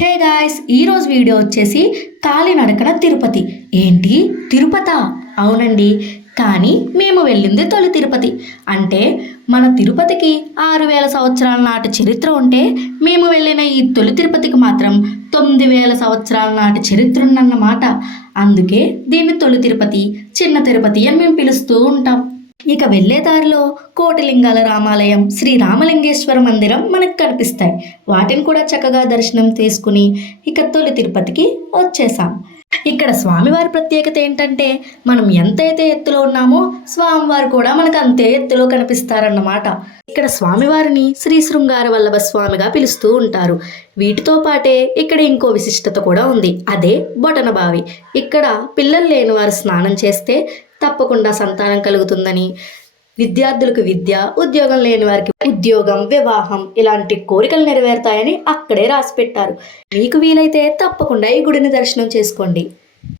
Hey guys, ఈరోజు video వచ్చేసి కాలినడకన తిరుపతి. ఏంటి తిరుపత? అవునండి, కానీ మేము వెళ్ళింది తొలి తిరుపతి. అంటే మన తిరుపతికి 6000 సంవత్సరాల నాటి చరిత్ర ఉంటే మేము వెళ్ళిన ఈ తొలి తిరుపతికి మాత్రం 9000 సంవత్సరాల నాటి చరిత్ర ఉందన్నమాట. అందుకే దీన్ని తొలి తిరుపతి, చిన్న తిరుపతి అని మేము పిలుస్తూ ఉంటాం. ఇక వెళ్ళే దారిలో కోటిలింగాల రామాలయం, శ్రీ రామలింగేశ్వర మందిరం మనకు కనిపిస్తాయి. వాటిని కూడా చక్కగా దర్శనం చేసుకుని ఇక తొలి తిరుపతికి వచ్చేసాం. ఇక్కడ స్వామివారి ప్రత్యేకత ఏంటంటే మనం ఎంతైతే ఎత్తులో ఉన్నామో స్వామివారు కూడా మనకు అంతే ఎత్తులో కనిపిస్తారన్నమాట. ఇక్కడ స్వామివారిని శ్రీ శృంగార వల్లభ స్వామిగా పిలుస్తూ ఉంటారు. వీటితో పాటే ఇక్కడ ఇంకో విశిష్టత కూడా ఉంది, అదే బొటనబావి. ఇక్కడ పిల్లలు లేని వారు స్నానం చేస్తే తప్పకుండా సంతానం కలుగుతుందని, విద్యార్థులకు విద్య, ఉద్యోగం లేని వారికి ఉద్యోగం, వివాహం ఇలాంటి కోరికలు నెరవేరుతాయని అక్కడే రాసి పెట్టారు. మీకు వీలైతే తప్పకుండా ఈ గుడిని దర్శనం చేసుకోండి.